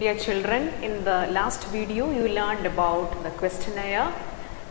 Dear children, in the last video you learned about the questionnaire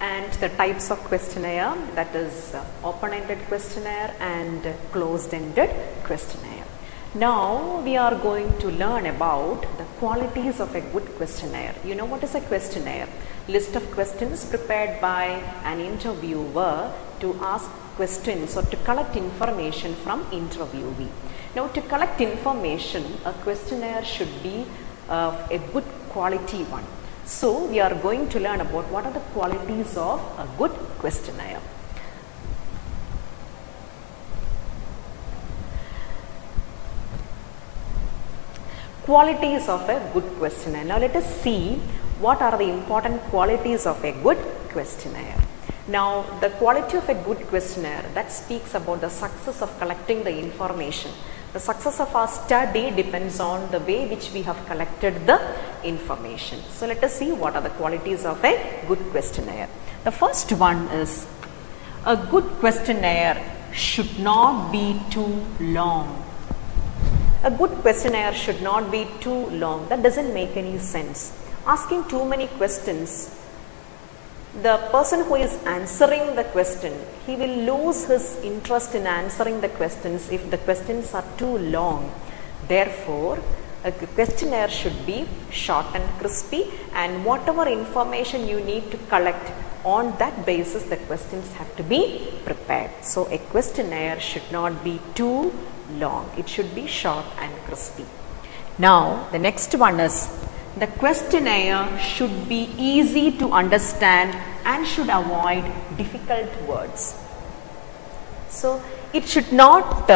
and the types of questionnaire, that is open-ended questionnaire and closed-ended questionnaire. Now we are going to learn about the qualities of a good questionnaire. You know what is a questionnaire? List of questions prepared by an interviewer to ask questions or to collect information from interviewee. Now to collect information, a questionnaire should be a good quality one. So we are going to learn about what are the qualities of a good questionnaire. Qualities of a good questionnaire. Now let us see what are the important qualities of a good questionnaire. Now the quality of a good questionnaire, that speaks about the success of collecting the information. The success of our study depends on the way which we have collected the information. So let us see what are the qualities of a good questionnaire. The first one is a good questionnaire should not be too long. A good questionnaire should not be too long. That doesn't make any sense. Asking too many questions, the person who is answering the question, he will lose his interest in answering the questions if the questions are too long. Therefore, a questionnaire should be short and crispy, and whatever information you need to collect, on that basis the questions have to be prepared. So a questionnaire should not be too long. It should be short and crispy. Now the next one is the questionnaire should be easy to understand and should avoid difficult words. So it should not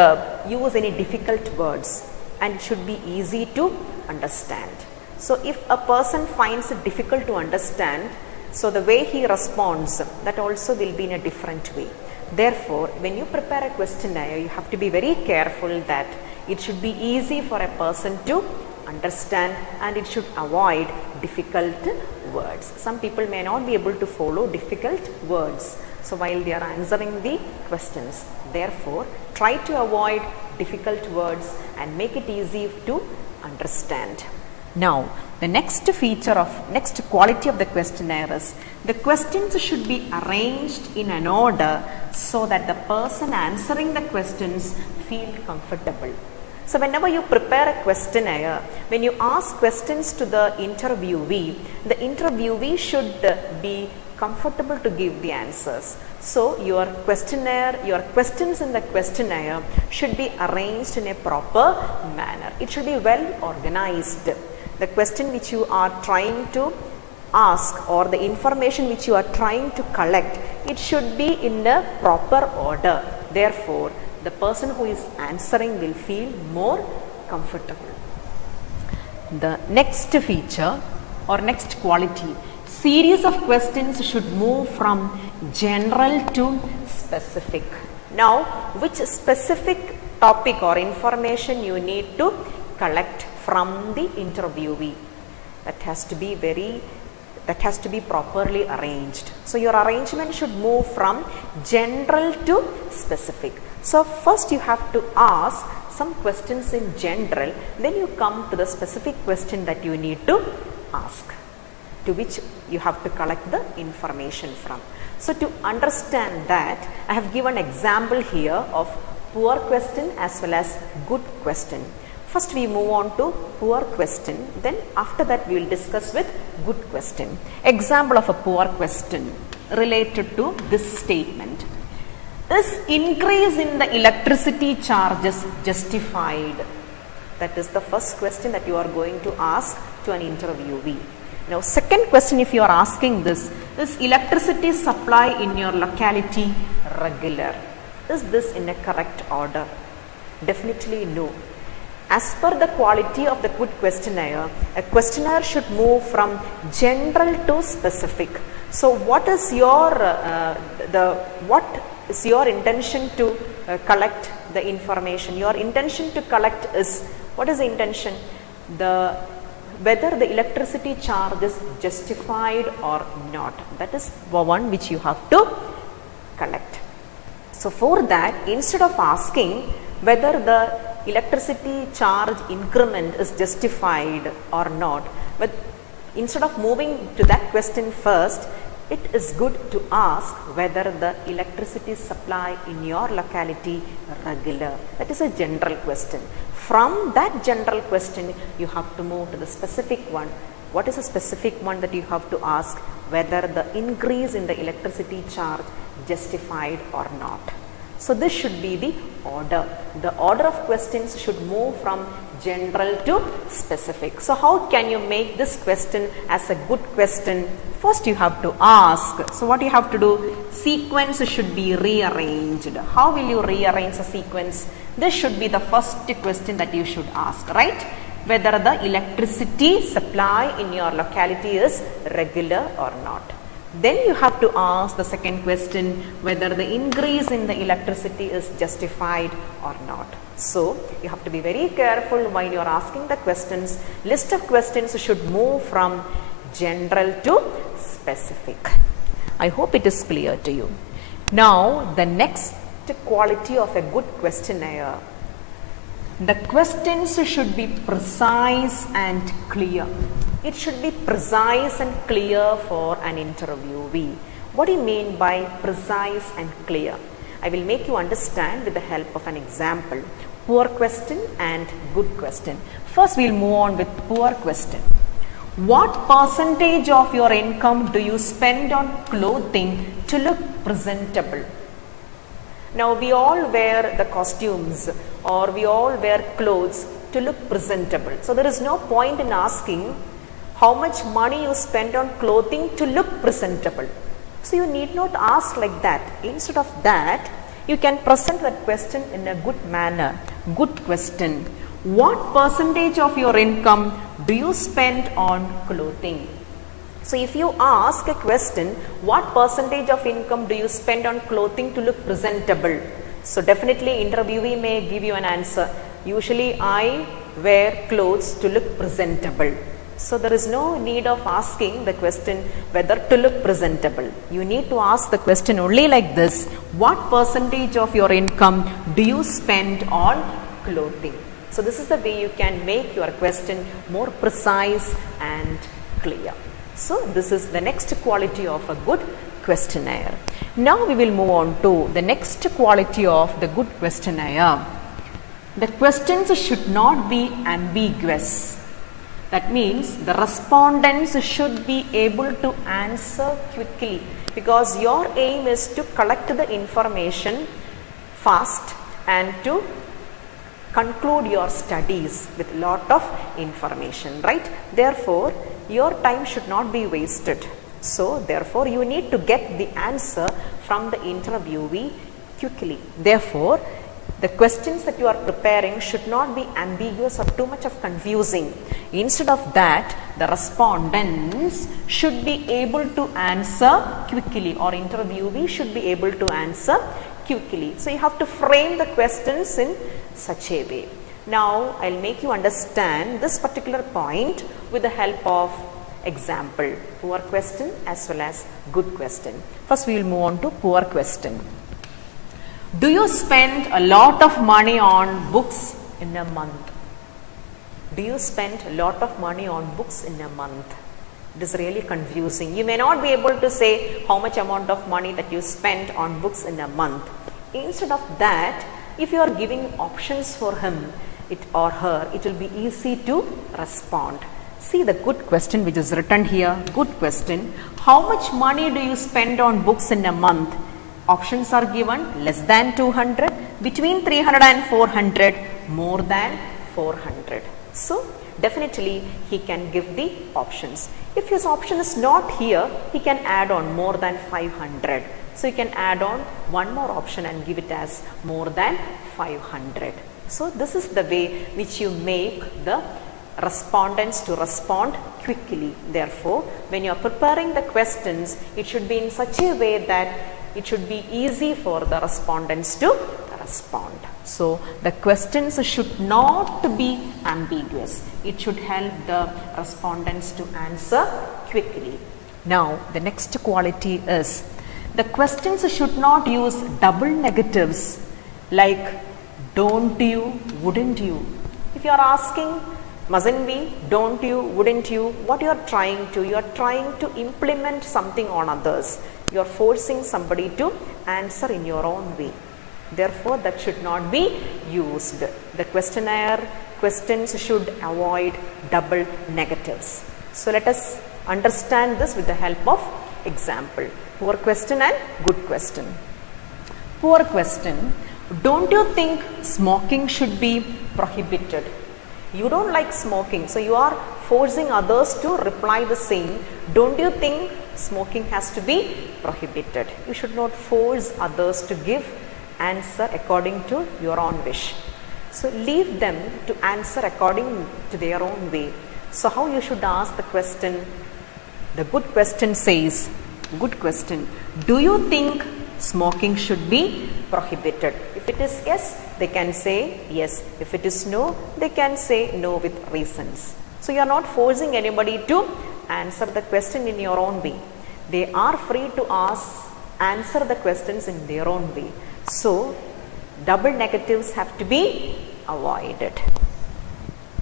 use any difficult words, and it should be easy to understand. So if a person finds it difficult to understand, so the way he responds, that also will be in a different way. Therefore, when you prepare a questionnaire, you have to be very careful that it should be easy for a person to understand and it should avoid difficult words. Some people may not be able to follow difficult words, so while they are answering the questions. Therefore, try to avoid difficult words and make it easy to understand. Now, the next quality of the questionnaire is the questions should be arranged in an order so that the person answering the questions feel comfortable. So whenever you prepare a questionnaire, when you ask questions to the interviewee should be comfortable to give the answers. So your questions in the questionnaire should be arranged in a proper manner. It should be well organized. The question which you are trying to ask or the information which you are trying to collect, it should be in a proper order. Therefore, the person who is answering will feel more comfortable. The next feature or next quality, series of questions should move from general to specific. Now, which specific topic or information you need to collect from the interviewee? That has to be properly arranged. So your arrangement should move from general to specific. So first you have to ask some questions in general, then you come to the specific question that you need to ask, to which you have to collect the information from. So to understand that, I have given example here of poor question as well as good question. First we move on to poor question, then after that we will discuss with good question. Example of a poor question related to this statement. Is increase in the electricity charges justified? That is the first question that you are going to ask to an interviewee. Now second question, if you are asking this, is electricity supply in your locality regular? Is this in a correct order? Definitely no. As per the quality of the good questionnaire, a questionnaire should move from general to specific. So what is your intention to collect the information? Your intention to collect is, what is the intention? Whether the electricity charge is justified or not. That is the one which you have to collect. So for that, instead of asking whether the electricity charge increment is justified or not. But instead of moving to that question first, it is good to ask whether the electricity supply in your locality regular. That is a general question. From that general question, you have to move to the specific one. What is the specific one that you have to ask? Whether the increase in the electricity charge justified or not. So this should be the order. The order of questions should move from general to specific. So how can you make this question as a good question? First you have to ask. So what you have to do? Sequence should be rearranged. How will you rearrange the sequence? This should be the first question that you should ask, right? Whether the electricity supply in your locality is regular or not. Then you have to ask the second question, whether the increase in the electricity is justified or not. So you have to be very careful while you are asking the questions. List of questions should move from general to specific. I hope it is clear to you. Now the next quality of a good questionnaire. The questions should be precise and clear. It should be precise and clear for an interviewee. What do you mean by precise and clear? I will make you understand with the help of an example. Poor question and good question. First we will move on with poor question. What percentage of your income do you spend on clothing to look presentable? Now we all wear the costumes or we all wear clothes to look presentable. So there is no point in asking how much money you spend on clothing to look presentable. So you need not ask like that. Instead of that, you can present that question in a good manner. Good question. What percentage of your income do you spend on clothing? So if you ask a question, what percentage of income do you spend on clothing to look presentable? So definitely interviewee may give you an answer. Usually I wear clothes to look presentable. So there is no need of asking the question whether to look presentable. You need to ask the question only like this. What percentage of your income do you spend on clothing? So this is the way you can make your question more precise and clear. So this is the next quality of a good questionnaire. Now we will move on to the next quality of the good questionnaire. The questions should not be ambiguous. That means the respondents should be able to answer quickly, because your aim is to collect the information fast and to conclude your studies with lot of information, right? Therefore, your time should not be wasted. So, therefore, you need to get the answer from the interviewee quickly. Therefore, the questions that you are preparing should not be ambiguous or too much of confusing. Instead of that, the respondents should be able to answer quickly, or interviewee should be able to answer quickly. So you have to frame the questions in such a way. Now I'll make you understand this particular point with the help of example. Poor question as well as good question. First we will move on to poor question. Do you spend a lot of money on books in a month? Do you spend a lot of money on books in a month? It is really confusing. You may not be able to say how much amount of money that you spend on books in a month. Instead of that, if you are giving options for him or her, it will be easy to respond. See the good question which is written here. Good question. How much money do you spend on books in a month? Options are given: less than 200, between 300 and 400, more than 400. So definitely he can give the options. If his option is not here, he can add on more than 500. So you can add on one more option and give it as more than 500. So this is the way which you make the respondents to respond quickly. Therefore, when you are preparing the questions, it should be in such a way that it should be easy for the respondents to respond. So the questions should not be ambiguous. It should help the respondents to answer quickly. Now the next quality is the questions should not use double negatives like don't you, wouldn't you. If you are asking, mustn't we, don't you, wouldn't you, what you are trying to implement something on others. You are forcing somebody to answer in your own way. Therefore, that should not be used. The questionnaire questions should avoid double negatives. So let us understand this with the help of example. Poor question and good question. Poor question. Don't you think smoking should be prohibited? You don't like smoking, so you are forcing others to reply the same. Don't you think smoking has to be prohibited? You should not force others to give answer according to your own wish. So leave them to answer according to their own way. So how you should ask the question? The good question says, good question, do you think smoking should be prohibited? If it is yes, they can say yes. If it is no, they can say no with reasons. So you are not forcing anybody to answer the question in your own way. They are free to answer the questions in their own way. So double negatives have to be avoided.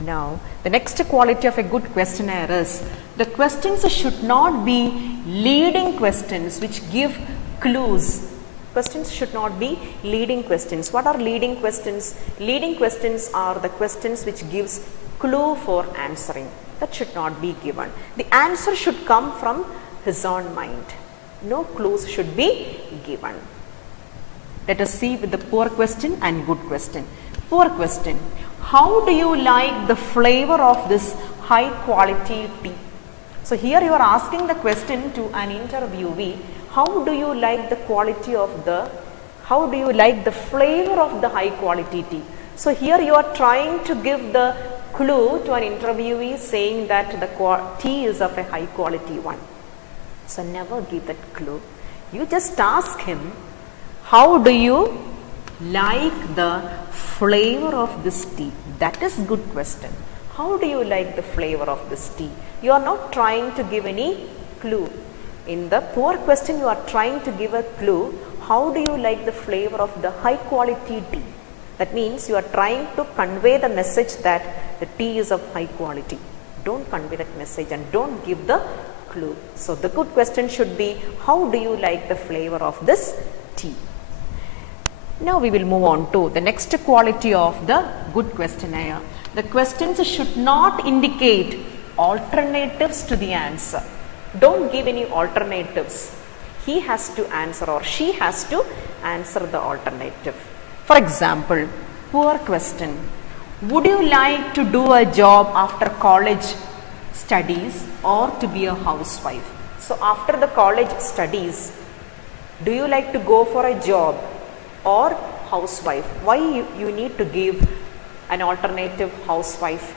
Now, the next quality of a good questionnaire is the questions should not be leading questions which give clues. Questions should not be leading questions. What are leading questions? Leading questions are the questions which gives clue for answering. That should not be given. The answer should come from his own mind. No clues should be given. Let us see with the poor question and good question. Poor question. How do you like the flavor of this high quality tea? So here you are asking the question to an interviewee. How do you like the quality of how do you like the flavor of the high quality tea? So here you are trying to give the clue to an interviewee saying that the tea is of a high quality one. So never give that clue. You just ask him, how do you like the flavor of this tea? That is good question. How do you like the flavor of this tea? You are not trying to give any clue. In the poor question, you are trying to give a clue. How do you like the flavor of the high quality tea? That means you are trying to convey the message that the tea is of high quality. Don't convey that message and don't give the clue. So the good question should be, how do you like the flavor of this tea? Now we will move on to the next quality of the good questionnaire. The questions should not indicate alternatives to the answer. Don't give any alternatives. He has to answer or she has to answer the alternative. For example, poor question. Would you like to do a job after college studies or to be a housewife? So after the college studies, do you like to go for a job or housewife? Why you need to give an alternative housewife?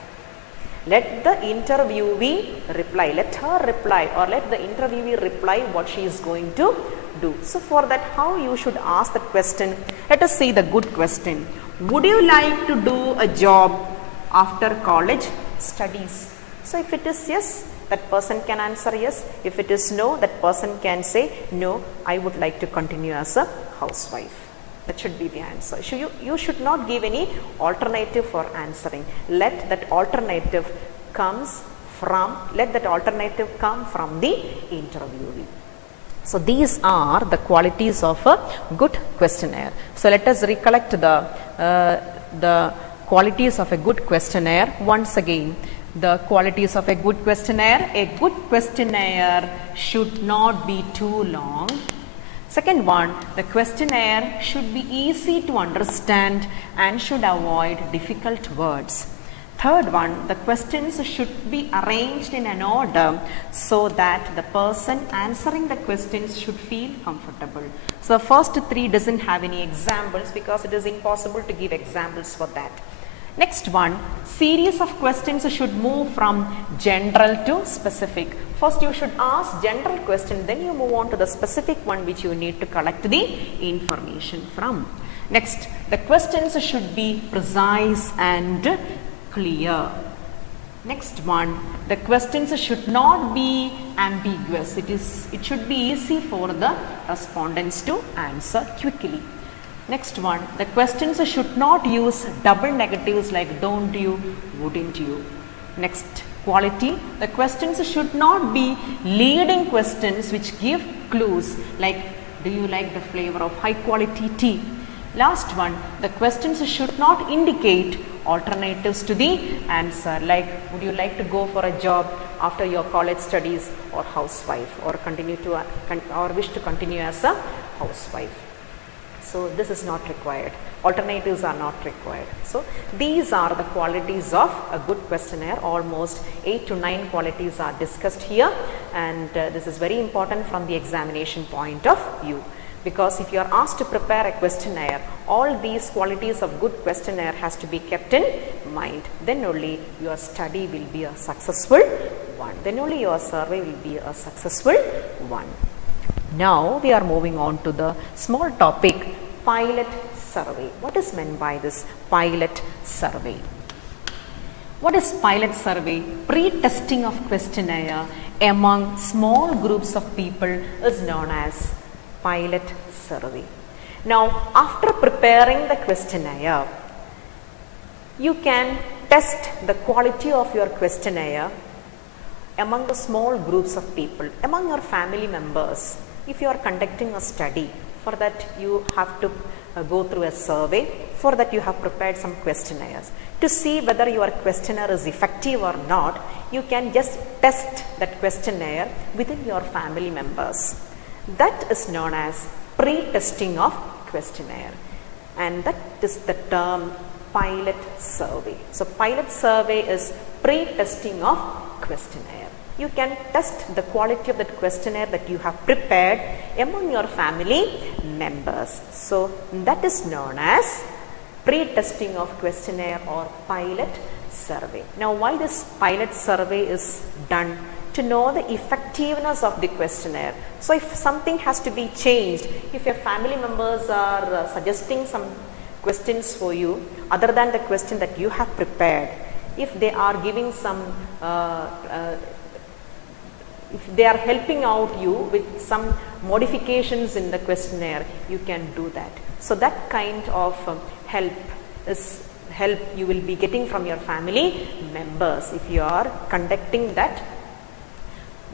Let the interviewee reply, let her reply, or let the interviewee reply what she is going to do. So for that, how you should ask that question? Let us see the good question. Would you like to do a job after college studies? So if it is yes, that person can answer yes. If it is no, that person can say no, I would like to continue as a housewife. That should be the answer. So you should not give any alternative for answering. Let that alternative come from the interviewee. So these are the qualities of a good questionnaire. So let us recollect the qualities of a good questionnaire once again. The qualities of a good questionnaire. A good questionnaire should not be too long. Second one, the questionnaire should be easy to understand and should avoid difficult words. Third one, the questions should be arranged in an order so that the person answering the questions should feel comfortable. So the first three doesn't have any examples because it is impossible to give examples for that. Next one, series of questions should move from general to specific. First you should ask general question, then you move on to the specific one which you need to collect the information from. Next, the questions should be precise and clear. Next one, the questions should not be ambiguous. It should be easy for the respondents to answer quickly. Next one, the questions should not use double negatives like don't you, wouldn't you. Next quality, the questions should not be leading questions which give clues like do you like the flavor of high quality tea. Last one, the questions should not indicate alternatives to the answer like would you like to go for a job after your college studies or housewife or or wish to continue as a housewife. So this is not required. Alternatives are not required. So these are the qualities of a good questionnaire. Almost 8 to 9 qualities are discussed here, and this is very important from the examination point of view. Because if you are asked to prepare a questionnaire, all these qualities of good questionnaire has to be kept in mind. Then only your study will be a successful one. Then only your survey will be a successful one. Now we are moving on to the small topic pilot survey. What is meant by this pilot survey? What is pilot survey? Pre-testing of questionnaire among small groups of people is known as pilot survey. Now after preparing the questionnaire, you can test the quality of your questionnaire among the small groups of people, among your family members. If you are conducting a study, for that you have to go through a survey. For that you have prepared some questionnaires. To see whether your questionnaire is effective or not, you can just test that questionnaire within your family members. That is known as pre-testing of questionnaire, and that is the term pilot survey. So pilot survey is pre-testing of questionnaire. You can test the quality of that questionnaire that you have prepared among your family members. So that is known as pre-testing of questionnaire or pilot survey. Now why this pilot survey is done? To know the effectiveness of the questionnaire. So if something has to be changed, if your family members are suggesting some questions for you other than the question that you have prepared, if they are giving some if they are helping out you with some modifications in the questionnaire, you can do that. So that kind of help you will be getting from your family members if you are conducting that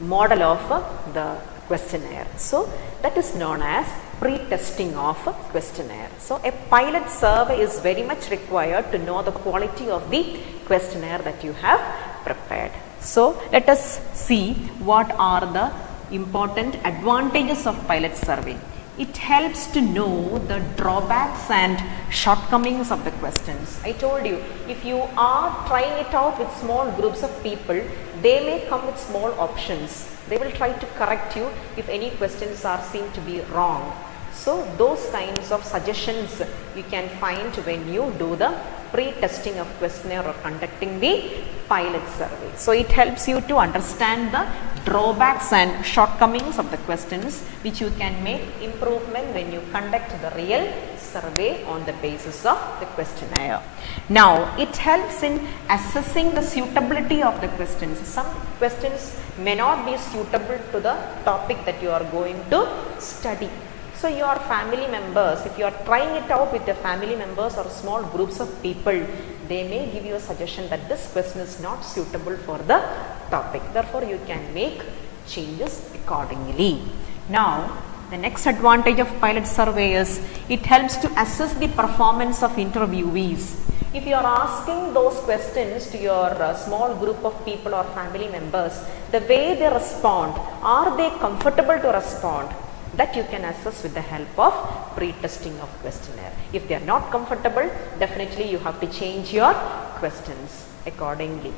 model of the questionnaire. So that is known as pre-testing of a questionnaire. So a pilot survey is very much required to know the quality of the questionnaire that you have prepared. So let us see what are the important advantages of pilot survey. It helps to know the drawbacks and shortcomings of the questions. I told you, if you are trying it out with small groups of people, they may come with small options. They will try to correct you if any questions are seen to be wrong. So those kinds of suggestions you can find when you do the pre-testing of questionnaire or conducting the pilot survey. So it helps you to understand the drawbacks and shortcomings of the questions, which you can make improvement when you conduct the real survey on the basis of the questionnaire. Now it helps in assessing the suitability of the questions. Some questions may not be suitable to the topic that you are going to study. So your family members, if you are trying it out with your family members or small groups of people, they may give you a suggestion that this question is not suitable for the topic. Therefore, you can make changes accordingly. Now, the next advantage of pilot survey is it helps to assess the performance of interviewees. If you are asking those questions to your small group of people or family members, the way they respond, are they comfortable to respond? That you can assess with the help of pre-testing of questionnaire. If they are not comfortable, definitely you have to change your questions accordingly.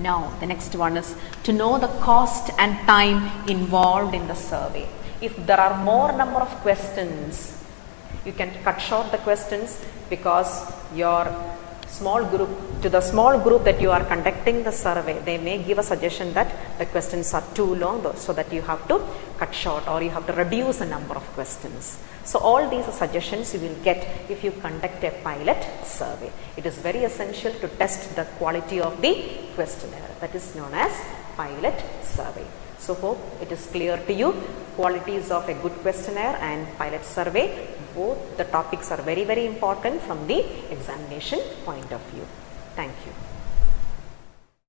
Now the next one is to know the cost and time involved in the survey. If there are more number of questions, you can cut short the questions because your small group, to the small group that you are conducting the survey, they may give a suggestion that the questions are too long, so that you have to cut short or you have to reduce the number of questions. So all these are suggestions you will get if you conduct a pilot survey. It is very essential to test the quality of the questionnaire. That is known as pilot survey. So hope it is clear to you. Qualities of a good questionnaire and pilot survey, both the topics are very, very important from the examination point of view. Thank you.